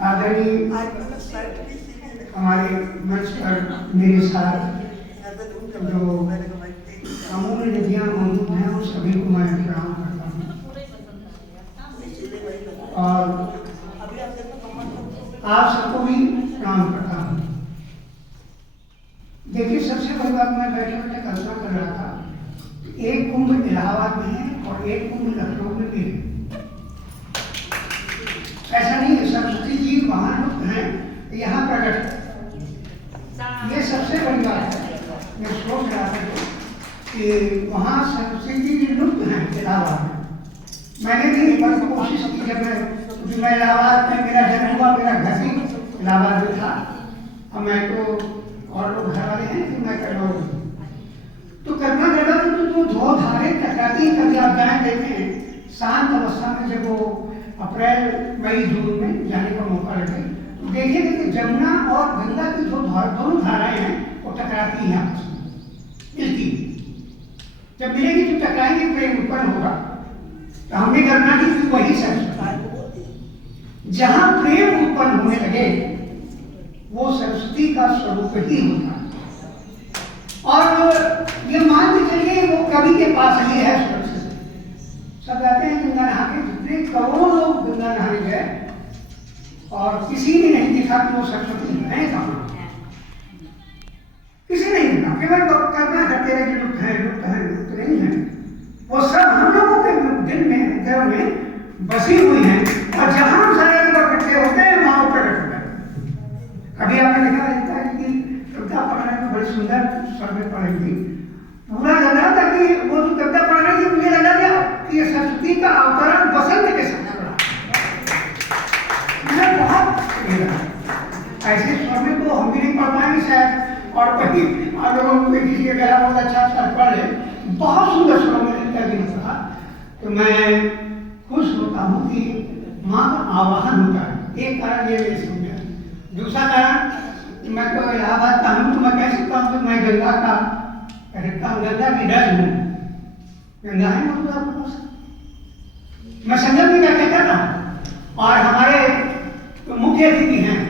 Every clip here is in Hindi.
आदरणीय हमारे मंच पर मेरे साथ जो अमूल्य निधियाँ मौजूद हैं उन सभी को मैं प्रणाम करता हूँ और आप सबको भी प्रणाम करता हूँ। देखिए, सबसे बड़ी बात, मैं बैठे बैठे कल्पना कर रहा था, एक कुंभ इलाहाबाद में है और एक कुंभ लखनऊ में भी है। ऐसा नहीं है, सरस्वती जी वहाँ लुप्त हैं, यहाँ प्रकट है। ये सबसे बड़ी बात है। मैं सोच रहा था कि वहाँ सरस्वती जी लुप्त हैं इलाहाबाद में। मैंने भी बड़ी कोशिश की, जब मैं इलाहाबाद में, मेरा जन्म हुआ, मेरा घर भी इलाहाबाद में था, और मैं तो और लोग घर वाले हैं कि मैं कर रहा हूँ, तो कल्पना कर रहा था तो दो धारे टकराती। कभी आप गाय देखे हैं शांत अवस्था में, जब वो अप्रैल मई जून में जाने का मौका लगे तो देखेंगे कि जमुना और गंगा की दोनों धाराएं हैं वो टकराती हैं, आपस में मिलती। जब मिलेगी तो टकराएंगे, प्रेम उत्पन्न होगा। तो हमने कल्पना की कि वही सरस्वती, जहां प्रेम उत्पन्न होने लगे वो सरस्वती का स्वरूप ही होता है। और ये मान के चलिए वो कवि के पास ही है सरस्वती। सब कहते हैं गंगा नहा के, जितने करोड़ों लोग गंगा नहाने गए और किसी ने नहीं देखा कि वो सरस्वती है कहाँ, किसी ने नहीं देखा। केवल कल्पना करते रहे कि लुप्त है, लुप्त है, लुप्त नहीं है। वो सब हम लोगों के दिल में, दिल में बसी हुई है, और जहां सारे इकट्ठे होते हैं वहां प्रकट होता है। कभी आपने देखा है कि कविता पढ़ रहे हैं, बड़ी सुंदर स्वर में पढ़ेंगी, पूरा लग रहा था कि वो जो कविता पढ़ रही थी, मुझे लगा था कि ये सरस्वती का अवतरण बसंत के साथ पड़ा। मुझे बहुत ऐसे स्वर में तो हम भी नहीं पढ़ पाएंगे शायद, और कभी आप लोगों को किसी के गला बहुत अच्छा स्वर पढ़ ले, बहुत सुंदर स्वर में पढ़ा। तो मैं खुश होता हूँ कि माँ का आवाहन होता है। एक कारण ये मेरी समझ। दूसरा कारण, मैं तो इलाहाबाद का हूँ, तो मैं कह सकता हूँ कि मैं गंगा का गंगा की रज हूँ। गंगा है मतलब आपके पास, मैं संगम भी क्या कहता हूँ। और हमारे तो मुख्य अतिथि हैं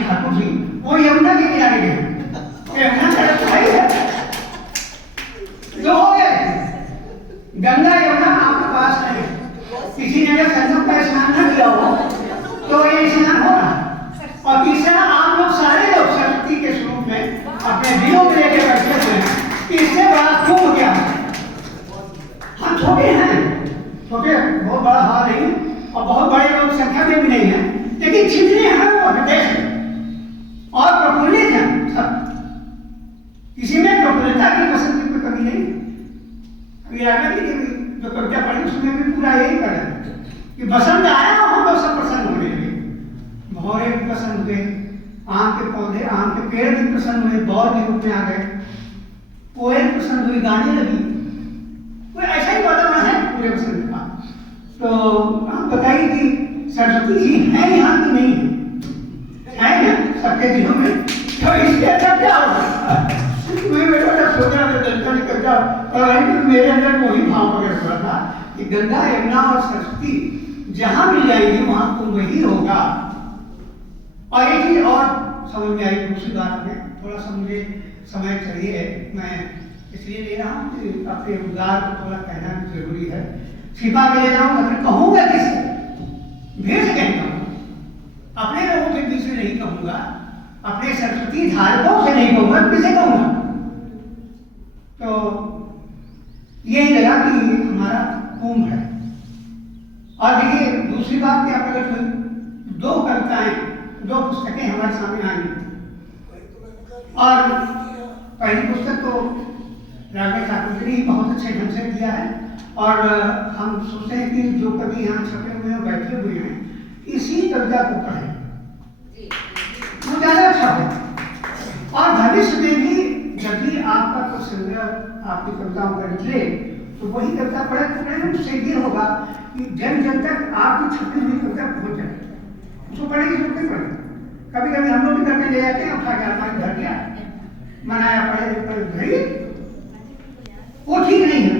ठाकुर जी, वो यमुना के किनारे गए। यमुना का भाई है, जो हो गए गंगा यमुना आपके पास है। किसी ने अगर संगम का स्नान न किया हो तो ये स्नान होगा। और तीसरा, आप लोग सारे लोग सरस्वती के स्वरूप में अपने दिलों में लेके बैठे हुए हैं। इससे बड़ा कुंभ क्या है? हम छोटे हैं, छोटे, बहुत बड़ा हाल नहीं और बहुत बड़े लोग संख्या में भी नहीं है, लेकिन जितने हैं वो हृदय से और प्रफुल्लित हैं सब। किसी में प्रफुल्लता की पसंद की कोई कमी नहीं। अभी आगे की जो कविता पढ़ी उसमें भी पूरा यही पढ़ा कि बसंत आया और हम लोग सब प्रसन्न होने लगे। भौरे भी प्रसन्न हुए, आम के पौधे, आम के पेड़ भी प्रसन्न हुए, बौर के रूप में आ गए, कोयल प्रसन्न हुई, गाने लगी। कोई ऐसा ही वातावरण है पूरे बसंत का। तो आप बताइए कि सरस्वती जी है यहाँ की नहीं है? है ना सबके दिलों में। तो इसके अच्छा क्या होगा? मैं बेटा सोच रहा था दर्शन करता, और मेरे अंदर वही भाव प्रकट हुआ था कि गंगा, यमुना और सरस्वती जहां मिल जाएगी वहां कुंभ ही होगा। और एक चीज और समझ में आई, दूसरी बात में थोड़ा सा मुझे समय चाहिए, मैं इसलिए ले रहा हूँ कि अपने उद्गार को थोड़ा कहना भी जरूरी है। छिपा के ले जाऊंगा, फिर कहूंगा किससे? भीड़ से कहीं कहूंगा, अपने लोगों के बीच में नहीं कहूंगा, अपने सरस्वती धारकों से नहीं कहूंगा, किसे कहूंगा? तो यही लगा कि हमारा कुंभ है। और देखिए, दूसरी बात क्या प्रकट हुई, दो कविताएं, दो पुस्तकें हमारे सामने आई। और पहली पुस्तक तो राघव ठाकुर जी ने बहुत अच्छे ढंग से दिया है, और हम सोचते हैं कि जो कवि यहाँ छपे हुए हैं, बैठे हुए हैं, इसी कविता को पढ़ें, वो ज़्यादा अच्छा हो। और भविष्य में भी जब भी आपका कुछ संग्रह आपकी कविताओं का निकले तो वही कविता पढ़े, उससे ये होगा कि जन जन तक आपकी छपी हुई कविता पहुँच जाए। उसको पढ़ेगी, सुनते पढ़े। कभी कभी हम लोग भी करके ले जाते हैं, उठा के हमारे घर गया, मनाया, पढ़े भाई, वो ठीक नहीं है।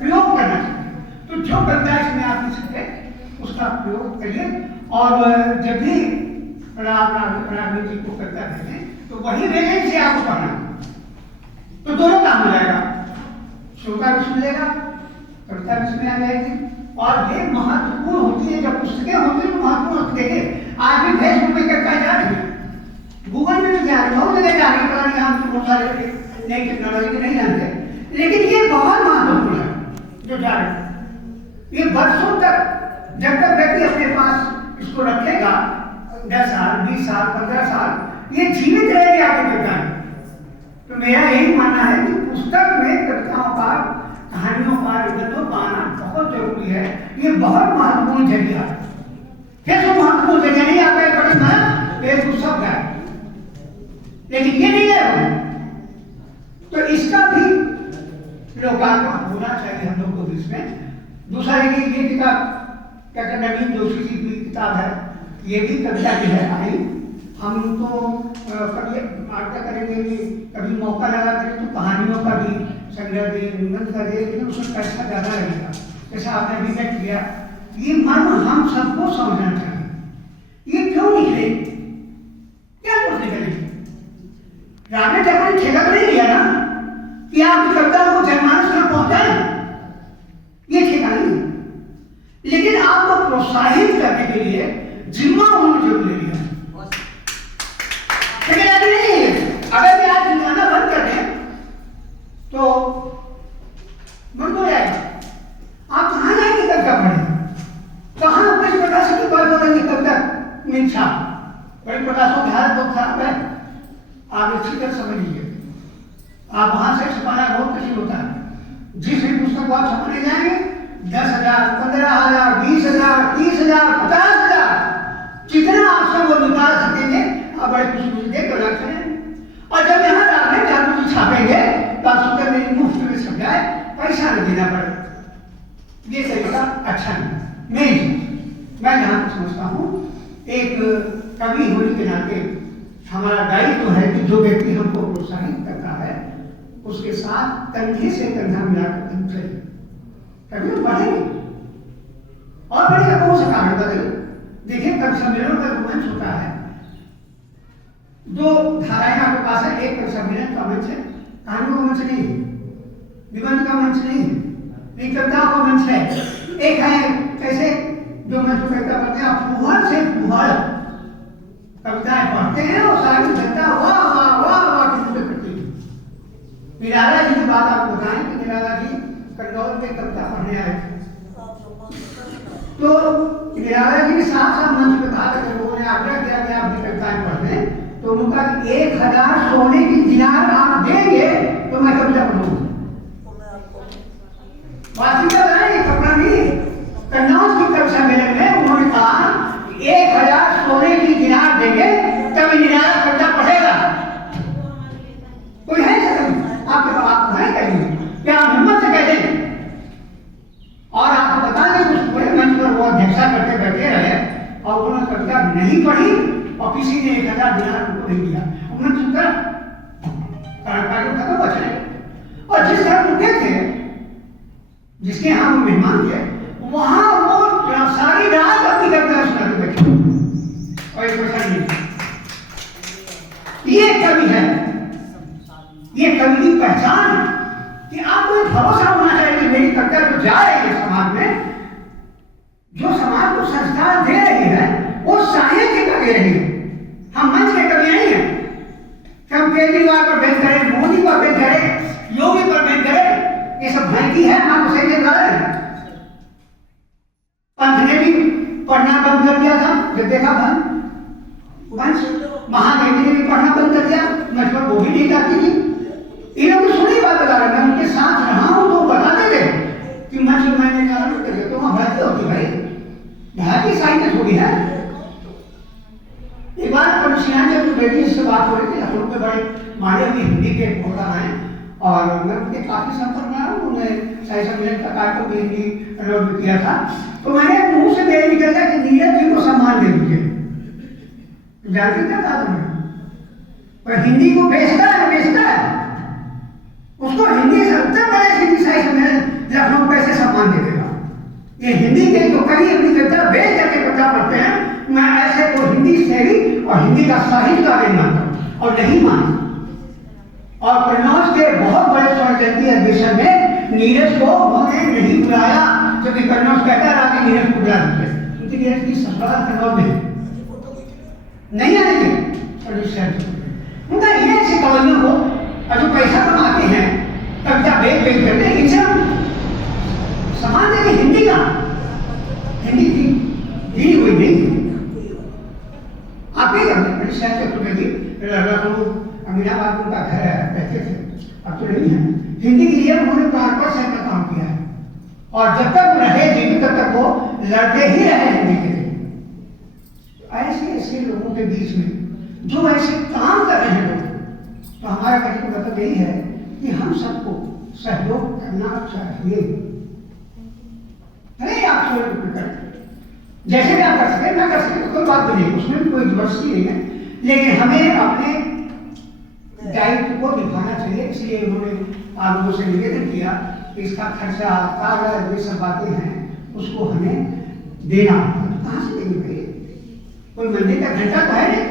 प्रयोग करना चाहिए। तो जो कविता इसमें आपकी छपे उसका उसका प्रयोग करिए। और जब भी राघव जी को करता है तो वही वेलेंस से आपको पढ़ना, तो दोनों काम हो जाएगा, श्रोता भी सुन लेगा, कविता भी सुनी आ जाएगी। और ये महत्वपूर्ण होती है, जब पुस्तकें होती है तो महत्वपूर्ण होती है। आज भी फेसबुक में कविता जा रही है, गूगल में भी जा रही है, बहुत जगह जा रही है, पता नहीं हम तो बहुत सारे नई टेक्नोलॉजी नहीं जानते, लेकिन ये बहुत महत्वपूर्ण है जो जा रहे हैं। ये वर्षों तक जब तक व्यक्ति अपने पास इसको रखेगा, 10 साल 20 साल 15 साल, ये जीवित रहेगी आपकी कविताएं। तो मेरा यही मानना है कि पुस्तक में कविताओं का, कहानियों का, गद्यों का आना बहुत जरूरी है। ये बहुत महत्वपूर्ण जरिया है। कैसे महत्वपूर्ण जरिया नहीं आता है कभी ना एक शब्द है, लेकिन ये नहीं है, तो इसका भी लोकार्पण होना चाहिए हम लोग को बीच में। दूसरा है कि ये किताब क्या कहते हैं, नवीन जोशी जी की किताब है, ये भी कविता की है आई। हम तो कभी आज्ञा करेंगे कि कभी मौका लगा करें तो कहानियों का भी संग्रह दे, निबंध का दे, लेकिन उसमें पैसा ज़्यादा लगेगा। जैसा आपने अभी व्यक्त किया, ये मर्म हम सबको समझना चाहिए। ये क्यों निकले, क्या करते करें? रावण ने अपनी ठेका नहीं लिया ना कि आपकी कविता को जनमानस में पहुंचाए, ये ठेका नहीं, लेकिन आपको प्रोत्साहित करने के लिए जिम्मा उन्होंने जरूर ले लिया। लेकिन अभी नहीं है, अगर भी आज जिम्माना बंद कर दें तो बंद हो जाएगा। आप कहाँ जाएंगे कविता पढ़े, कहाँ अपने प्रकाशन की बात करेंगे कविता में छा बड़ी प्रकाशों की हालत बहुत खराब है, आप अच्छी तरह समझ लीजिए। आप वहां से छपाना बहुत कठिन होता है। जिस भी पुस्तक को आप छपाने जाएंगे 10,000 15,000 20,000 30,000 50,000 जितना आपसे वो निकाल सकेंगे आप बड़े खुशी देकर रख करें। और जब यहाँ डालने चालू की छापेंगे तो आप सोचते मेरी मुफ्त में छप जाए, पैसा नहीं देना पड़े। ये तरीका अच्छा नहीं। मैं जहाँ तक समझता हूँ, एक कवि होने के नाते हमारा दायित्व है कि जो व्यक्ति हमको प्रोत्साहित करता है उसके साथ कंधे से कंधा मिलाकर हम चलें, कभी हम बढ़ेंगे। और बढ़ेगा कौन सा कारण बदले? देखिए, कवि सम्मेलन का जो मंच होता है, दो धाराएं आपके पास है। एक कवि सम्मेलन का मंच है, कहानियों का मंच नहीं है, निबंध का मंच नहीं है, कविताओं का मंच है। एक है कैसे जो मंच कविता पढ़ते हैं, फुहड़ से फुहड़ कविताएं पढ़ते हैं और सारी जनता वाह वाह वाह वाह की करती है। निराला जी की बात आपको बताएं कि निराला जी कन्नौज में कविता पढ़ने आए, तो निराला जी ने साथ साथ मंच पर कहा कि लोगों ने आग्रह किया कि आप भी कविताएं पढ़ लें, तो उनका 1,000 सोने की दिनार आप देंगे तो मैं कविता पढ़ूंगा। वास्तविकता बनाए, कपड़ा नहीं। कन्नौज की कवि सम्मेलन में उन्होंने कहा 1,000 सोने की दिनार देंगे तभी निराला कविता पढ़ेगा। कोई है आपके पास नहीं कहेंगे, क्या आप हिम्मत से कहते हैं? और आपको बता दें उस पूरे मंच पर वो अध्यक्षता करके बैठे रहे और उन्होंने कविता नहीं पढ़ी और किसी ने 1,000 दिनार उनको नहीं दिया। उन्होंने चुपचार खत्म बच रहे। और जिस घर उठे थे, जिसके यहाँ वो मेहमान थे, वहां वो सारी रात अपनी कविता सुनाते बैठे और एक पैसा नहीं। ये कवि है, ये कवि की पहचान है कि आपको एक भरोसा होना चाहिए कि मेरी कविता जो जा रही है समाज में, जो समाज को संस्कार दे रही है, वो साहित्य का दे रही है। हम मंच के कवि नहीं है, हम केजरीवाल पर बेच करें, मोदी पर बेच करें, योगी पर बेच करें, ये सब भयंकी है। आप उसे देख रहे हैं, पंथ ने भी पढ़ना बंद कर दिया था जब देखा था वंश, महादेवी ने भी पढ़ना बंद कर दिया, मैं पर वो भी नहीं जाती थी। इन्होंने तो सुनी बात बता रहा, मैं उनके साथ रहा हूं तो बताते थे कि मंच मैंने कहा तो वहां भयती होती भाई, भारतीय साहित्य थोड़ी है। एक बार कमिश्नर जो बेटी से बात हो रही थी, लखनऊ के बड़े माने हुए हिंदी के बोलता है और मैं उनके काफी संपर्क में आया, उन्होंने साहित्य सम्मेलन का कार्यक्रम भी हिंदी अनुरोध किया था, तो मैंने मुंह से मेरे निकल गया कि नीरज जी को सम्मान दे दीजिए। जानते क्या था तुम्हें, पर हिंदी को बेचता है उसको हिंदी से उत्तर प्रदेश हिंदी साहित्य सम्मेलन लखनऊ कैसे सम्मान दे देगा? ये हिंदी के जो कवि अपनी कविता बेच हिंदी का साहित्य का मानता और नहीं माना। और कन्नौज के बहुत बड़े स्वरजंती अधिवेशन में नीरज को उन्होंने नहीं बुलाया, क्योंकि कन्नौज कहता रहा कि नीरज को बुला दीजिए, क्योंकि नीरज की ससुराल कन्नौज में नहीं आएंगे। उनका ये ऐसे कवलियों को और जो पैसा कमाते हैं कविता बेच बेच करते हैं, इनसे हम समान देंगे। हिंदी का हिंदी की दी हुई नहीं आप ही करते शहर चतुर्वेदी अमीनाबाद उनका घर है, कहते थे, अब तो नहीं है। हिंदी के लिए उन्होंने प्राणपण से अपना काम किया है और जब तक रहे जीवित तब तक वो लड़ते ही रहे हिंदी के लिए। ऐसे ऐसे लोगों के बीच में जो ऐसे काम कर रहे हैं लोग, तो हमारा कहने का मतलब यही है कि हम सबको सहयोग करना चाहिए। अरे आप जैसे भी आप कर सके ना कर सके तो कोई बात नहीं, उसमें कोई जबरदस्ती नहीं है, लेकिन हमें अपने दायित्व को निभाना चाहिए। इसलिए उन्होंने आप लोगों से निवेदन किया कि इसका खर्चा कागज ये सब बातें हैं उसको हमें देना। कहाँ से देंगे भाई? कोई मंदिर का घंटा तो है नहीं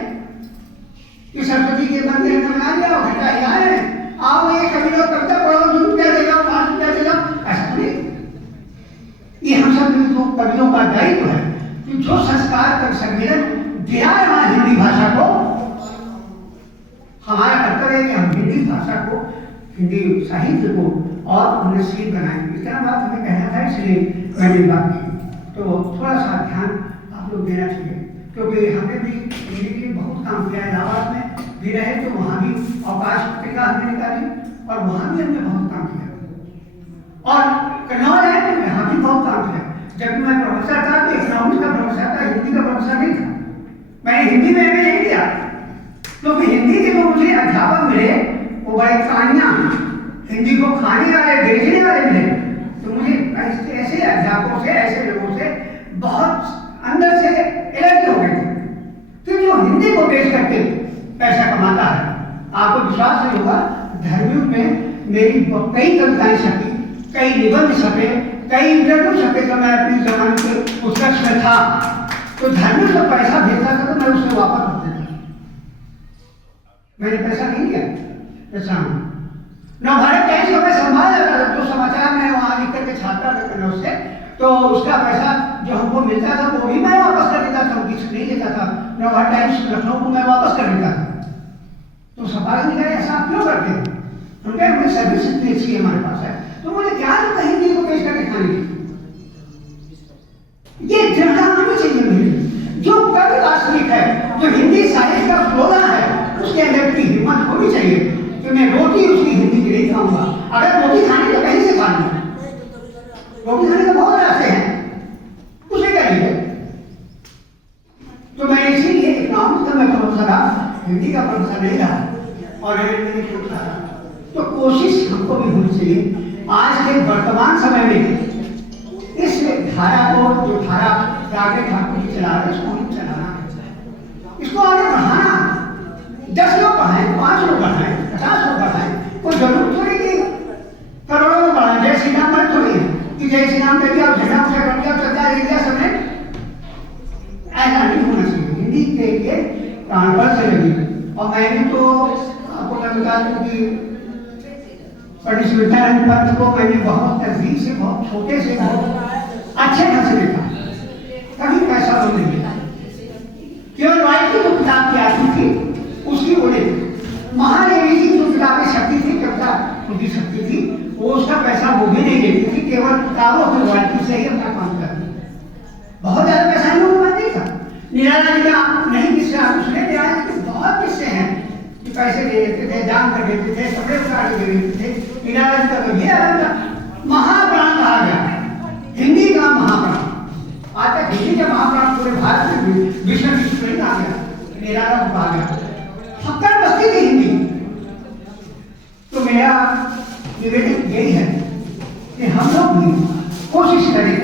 कि सरस्वती के मंदिर में बना लिया और घंटा यहाँ है, आओ ये कभी लोग कविता पढ़ो, 2 रुपया दे जाओ, 5 रुपया दे जाओ, ऐसा नहीं। ये हम सब जो कवियों का दायित्व है कि जो संस्कार कर सम्मेलन दिया है हमारी हिंदी भाषा को, हमारा कर्तव्य है कि हम हिंदी भाषा को, हिंदी साहित्य को और उन्नतशील बनाएंगे। इतना बात हमें कहना था, इसलिए मैंने बात की। तो थोड़ा सा ध्यान आप लोग देना चाहिए, क्योंकि हमने भी हिंदी के लिए बहुत काम किया है। इलाहाबाद में भी रहे तो वहाँ भी अवकाश पत्रिका हमने निकाली और वहाँ भी हमने बहुत काम किया, और कन्नौज है तो यहाँ भी बहुत काम किया। जब मैं प्रोफेसर था तो इकोनॉमिक्स का प्रोफेसर था, हिंदी का प्रोफेसर नहीं था। मैंने हिंदी में एमए नहीं किया, क्योंकि हिंदी के जो मुझे अध्यापक मिले वो बड़े कहानियाँ हिंदी को खाने वाले बेचने वाले मिले, तो मुझे ऐसे अध्यापकों से, ऐसे लोगों से बहुत अंदर से एलर्जी हो गई थी कि जो हिंदी को बेच करके पैसा कमाता है। आपको विश्वास नहीं होगा, धर्मियों में मेरी कई कविताएं छपी, कई निबंध छपे, कई इंटरव्यू छपे। जब मैं अपनी जमाने के पुस्तक में था तो धर्मियों से पैसा भेजता था तो मैं उसे वापस कर देता। मैंने पैसा नहीं लिया, पैसा नवभारत टाइम्स को मैं संभाल लेता था, जो समाचार मैं वहाँ लिख करके छापता था कन्नौज से, तो उसका पैसा जो हमको मिलता था वो भी मैं वापस कर देता था, किसी नहीं लेता था। नवभारत टाइम्स लखनऊ को मैं वापस कर देता था। तो सवाल निकला ऐसा आप क्यों करते हैं? उनके हमें सर्विस इतनी अच्छी हमारे पास है, तो मुझे क्या लगता है हिंदी को पेश करके खाने की ये दृढ़ता होनी चाहिए। मुझे जो कवि वास्तविक है, जो हिंदी साहित्य का फ्लोरा है, उसके अंदर की हिम्मत होनी चाहिए कि मैं रोटी उसकी हिंदी की नहीं खाऊंगा। अगर रोटी खाने तो कहीं से खा लूंगा, रोटी खाने के बहुत रास्ते हैं, उसे क्या लीजिए। तो मैं इसीलिए इकोनॉमिक्स का मैं प्रोफेसर रहा, हिंदी का प्रोफेसर नहीं रहा और मैंने सोचा तो कोशिश हमको भी होनी चाहिए आज के वर्तमान समय में इस धारा को, जो धारा रागे ठाकुर जी चला रहे इसको नहीं चलाना, इसको आगे बढ़ाना। 10 लोग बढ़ाएं, 5 लोग बढ़ाएं, 50 लोग बढ़ाएं, कोई जरूर थोड़ी कि करोड़ों में बढ़ाएं। जय श्री राम मत थोड़ी कि जय श्री राम कर दिया, झंडा ऊंचा कर दिया, चर्चा ले लिया सबने, ऐसा नहीं होना चाहिए। हिंदी के लिए प्राणपण से लगी। और मैंने तो आपको मैं बता दूं कि पंडित विद्यानंद पंत को मैंने बहुत नजदीक से, बहुत छोटे से, बहुत अच्छे ढंग से देखा, कभी पैसा तो नहीं मिला। केवल राय की जो किताब की आती थी उसकी बोले, महादेवी की जो किताबें शक्ति थी, कविता उनकी शक्ति थी, वो उसका पैसा वो भी नहीं देती थी, केवल किताबों की रॉयल्टी से ही अपना काम करती। बहुत ज्यादा पैसा लोगों को नहीं था। निराला जी का नहीं किस्से आप सुने, निराला जी के बहुत किस्से हैं कि पैसे दे देते थे, जान कर देते थे, कपड़े उतार के दे देते थे। निराला जी का ये महाप्राण कहा गया, हिंदी का महाप्राण। आज तक हिंदी का महाप्राण पूरे भारत में विश्व विश्व नहीं कहा गया, निराला को कहा गया। फक्कर बस्ती थी हिंदी। तो मेरा निवेदन यही है कि हम लोग भी कोशिश करें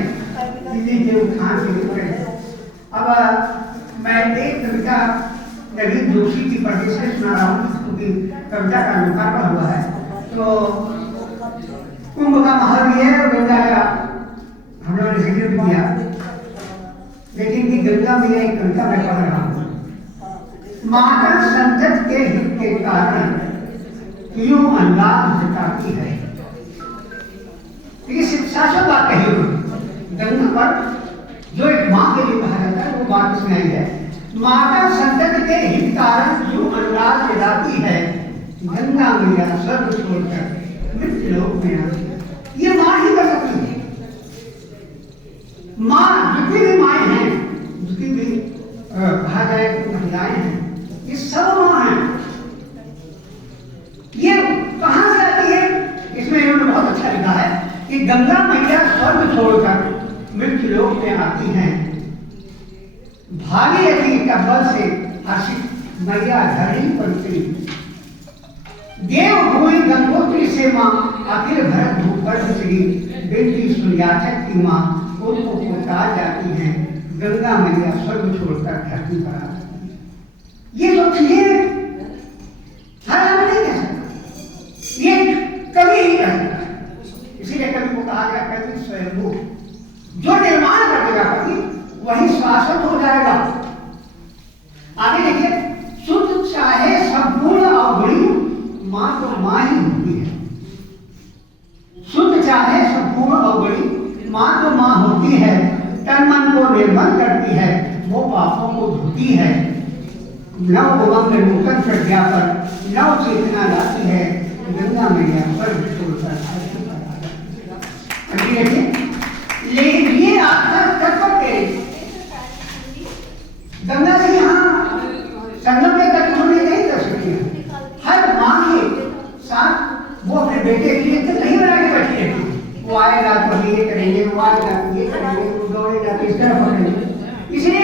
हिंदी के उत्थान के लिए करें। अब मैं एक कविता नवीन जोशी की परदेश से सुना रहा हूँ, क्योंकि कविता का लोकार्पण हुआ है। तो कुंभ का महल भी है और गंगा का हम लोगों ने जिक्र भी किया, लेकिन ये गंगा में एक कविता मैं पढ़ रहा हूँ। माता संतत के हित के कारण क्यों अनुराग जताती है। ये शाश्वत बात कही हुई गंगा पर जो एक माँ के लिए कहा जाता है वो बात इसमें आई है। माता संतत के हित कारण क्यों अनुराग जताती है, गंगा मैया स्वर्ग छोड़कर मृत्यु लोक में आती है। ये माँ ही कर सकती है। माँ जितनी भी माएँ हैं, जितनी भी कहा जाए महिलाएं हैं, ये सब माँ हैं। ये कहाँ से आती है, इसमें इन्होंने बहुत अच्छा लिखा है कि गंगा मैया स्वर्ग छोड़कर मृत्यु लोक में आती हैं। भागीरथी का बल से हर्षित मैया धरणी पर उतरी। देव भूमि गंगोत्री से माँ अखिल भरत भूपर्ध श्री बेटी सूर्याचक की माँ उनको पुकार जाती हैं। गंगा मैया स्वर्ग छोड़कर धरती पर आती है। ये जो चीजें हर आदमी नहीं कह सकता, ये कभी ही कह सकता है। इसीलिए कवि को कहा गया कवि स्वयंभू, जो निर्माण कर देगा कवि वही शाश्वत हो जाएगा। आगे देखिए, शुद्ध चाहे संपूर्ण अवगुणी माँ तो माँ ही होती है। शुद्ध चाहे संपूर्ण अवगुणी माँ तो माँ होती है। तन मन को निर्मल करती है, वो पापों को धोती है। नव उमंग नूतन प्रज्ञा पर नव चेतना लाती है। गंगा मैया स्वर्ग छोड़कर लेकिन ये आस्था तत्व के गंगा से यहाँ संगम में तक उन्होंने नहीं कर सकती है। हर माँ के साथ वो अपने बेटे के लिए तो नहीं बना के बैठी रहती। वो आएगा तो ये करेंगे, वो आएगा तो ये करेंगे, वो दौड़ेगा तो इस तरह पकड़ेंगे। इसलिए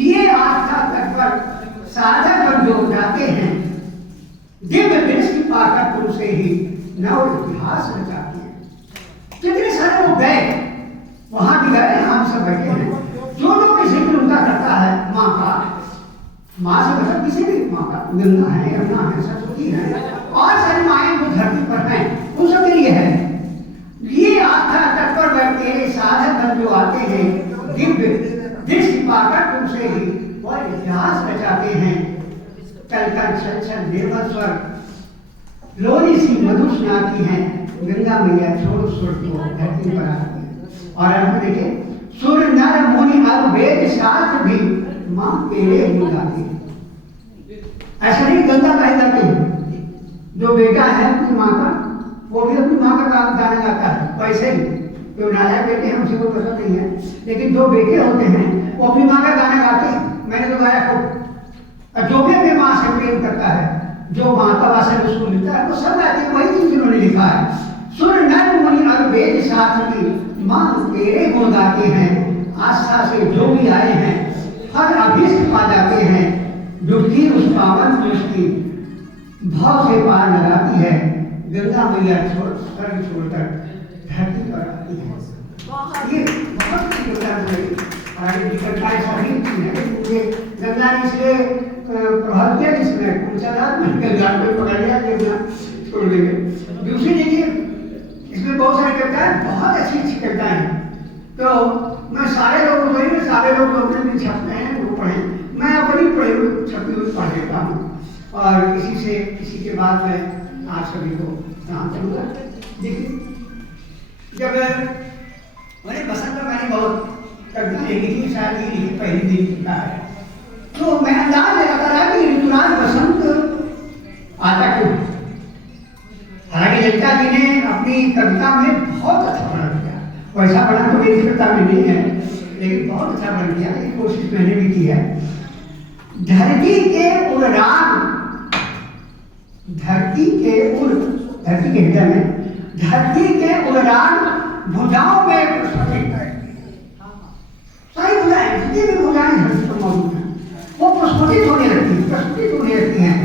ये आस्था तक पर साधक बन जो जाते हैं, दिव्य दृष्टि पाकर पुरुष से ही नव इतिहास रचाती है। कितने सारे लोग गए, वहां भी गए, हम सब बैठे हैं। जो लोग जिक्र उनका करता है माँ का, माँ से मतलब किसी भी माँ का, गंगा है, यमुना है, सरस्वती है और सारी माएँ जो धरती पर हैं, उन सब के लिए है। ये आस्था तत्पर बैठे साधक बन जो आते हैं, दिव्य दृष्टि पाकर तुमसे ही और इतिहास रचाते हैं। कलकल छल छल निर्मल स्वर लोरी सी मधुर सुनाती हैं। गंगा मैया छोड़ स्वर्ग को धरती पर आती है। और अब देखिए, सुर नर मुनि और वेद शास्त्र भी माँ तेरे गुण गाते हैं। ऐसा नहीं गंगा का ही गाते हैं। जो बेटा है अपनी माँ का, वो भी अपनी माँ का काम गाना गाता है। वैसे ही जो नालायक बेटे हैं उसे कोई पसंद नहीं है, लेकिन जो बेटे होते हैं वो अपनी माँ का गाना गाते हैं। मैंने तो गाया खूब। और जो भी अपनी माँ से प्रेम करता है, जो माँ का वासन उसको मिलता है, वो सब गाते हैं। वही चीज उन्होंने लिखा है। सुर नर मुनि और वेद शास्त्र की माँ तेरे गुण गाते हैं। आस्था से जो भी आए हैं हर अभीष्ट पा जाते हैं। डुबकी उस पावन पुरुष की भाव से पार लगाती है। गंगा मैया स्वर्ग छोड़कर धरती पर आती है। ये बहुत सी विकल्पाएं सभी है। गंगा ने इसलिए प्रभाव किया, इसमें गंगा को पकड़ लिया, गंगा छोड़ देंगे। दूसरी देखिए, इसमें बहुत सारी कविताएं, बहुत अच्छी अच्छी कविताएं हैं। तो मैं सारे लोगों को नहीं, सारे लोग अपने भी छपते हैं वो पढ़े, मैं अपनी पढ़ी हुई छपी हुई पढ़ लेता हूँ। और इसी के बाद मैं आप सभी को प्रणाम करूँगा। देखिए, जब मैंने बसंत में मैंने बहुत कविता लिखी थी, शायद ये लिखी पहली दिन लिखा है, तो मैं अंदाज लगाता रहा कि ऋतुराज बसंत आता क्यों। हालांकि ललिता जी ने अपनी कविता में बहुत अच्छा वर्णन किया। वैसा वर्णन तो मेरी कविता में नहीं है, लेकिन बहुत अच्छा वर्णन किया। ये कोशिश मैंने भी की है। धरती के उड़ान, धरती के हृदय में, धरती के उड़ान भुजाओं में प्रस्फुटित है। सारी भुजाएं, जितनी भी भुजाएं धरती पर मौजूद हैं, वो प्रस्फुटित होने लगती हैं।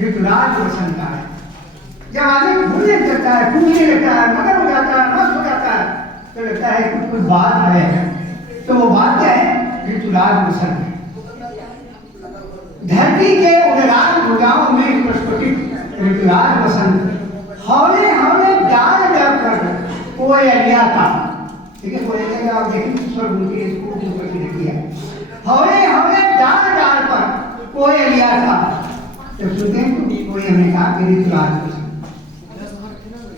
ऋतुराज बसंत का है। जब आदमी घूमने लगता है, कूदने लगता है, मगन हो जाता है, मस्त हो जाता है, तो लगता है कि कोई बात है। तो वो बात क्या है? ऋतुराज बसंत है। धरती के उड़ान भुजाओं में प्रस्फुटित ऋतुराज बसंत। हौले हौले डाल डालकर कोयलिया का, ठीक है, कोयलिया आप देखिए स्वर उनके ऊपर की लिखी है। हौले हौले डाल डाल पर कोयलिया तो सुनते हैं तो कोई हमने कहा कि ऋतुराज बसंत,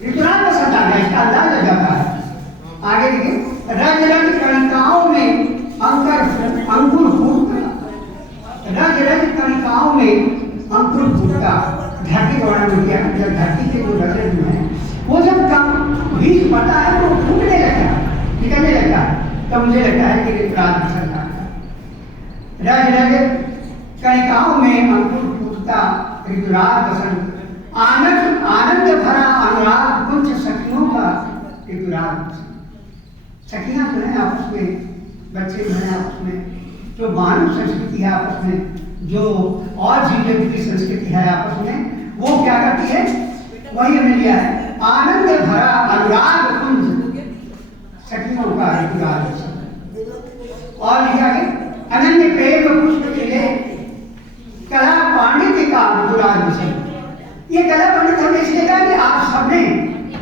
ऋतुराज बसंत आ गया, इसका अंदाज लग जाता है। आगे देखिए, रज रज कणिकाओं में अंकुर फूटता, रज रज कणिकाओं में अंकुर फूटता, धरती का वर्णन किया। जब धरती के जो रज रज है वो जब कम बीज पड़ता है तो फूटने लगता है, निकलने लगता है, तो मुझे लगता है कि ऋतुराज बसंत आ गया। रज रज कणिकाओं में अंकुर फूटता, ऋतुराज बसंत, आनंद आनंद भरा अनुराग कुंज सखियों का ऋतुराज बसंत। सखियां जो है आपस में, बच्चे जो है आपस में, जो मानव संस्कृति है आपस में, जो और जीव जंतु की संस्कृति है आपस में, वो क्या करती है, वही हमने लिया है। आनंद भरा अनुराग कुंज सखियों का ऋतुराज बसंत। और लिखा है, अनन्य प्रेम पुष्प खिले, कला पांडित्य का ऋतुराज बसंत। ये कला पंडित हमने इसलिए कहा कि आप सबने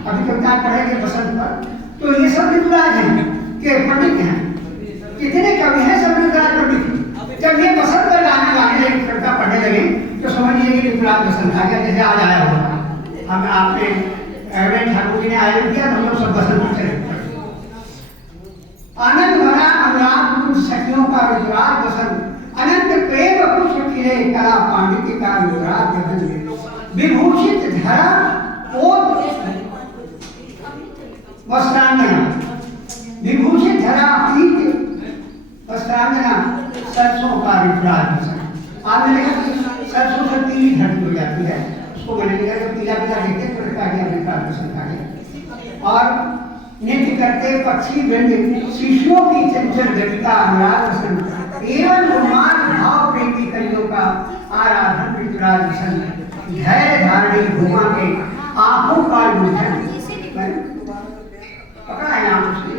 अभी कविता पढ़ेंगे बसंत पर, तो ये सब ऋतुराज हैं कि पंडित हैं, कितने कवि हैं, सब ऋतुराज पंडित। जब ये बसंत पर गाना गाने लगे, कविता पढ़ने लगे, तो समझ लीजिए कि ऋतुराज बसंत आ गया, जैसे आज आया होगा। हम आपने ठाकुर जी ने आयोजन किया, तो हम लोग सब बसंत पर चले। आनंद भरा अनुराग कुंज सखियों का ऋतुराज बसंत, अनंत प्रेम पुष्प खिले, कला पांडित्य का ऋतुराज बसंत। विभूषित धरा पोत वस्त्रांगना, विभूषित धरा पीत वस्त्रांगना, सरसों का ऋतुराज बसंत। आपने देखा कि सरसों से पीली धरती हो जाती है, उसको मैंने देखा जब पीला पीला देखते तो लगता है ऋतुराज बसंत आ गया। और नृत्य करते पक्षी वृंद, शिशुओं की चंचल गति का अनुराग बसंत, एवं उन्माद भाव प्रेमी कलियों का आराधन ऋतुराज बसंत। धैर्य धारणी भूमा के आंखों का लुझन, पकड़ा है नाम उसने,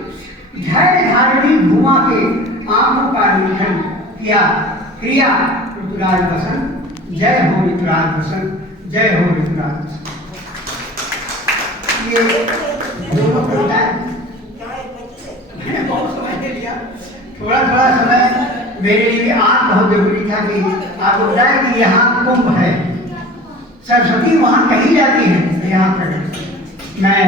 धैर्य धारणी भूमा के आंखों का लुझन किया क्रिया ऋतुराज बसंत। जय हो ऋतुराज बसंत, जय हो ऋतुराज बसंत। ये दोनों कविताएं मैंने बहुत समय दे लिया, थोड़ा थोड़ा समय मेरे लिए आज बहुत जरूरी था कि आपको बताया कि यहाँ कुंभ है, सरस्वती वहाँ कही जाती है, यहाँ पर मैं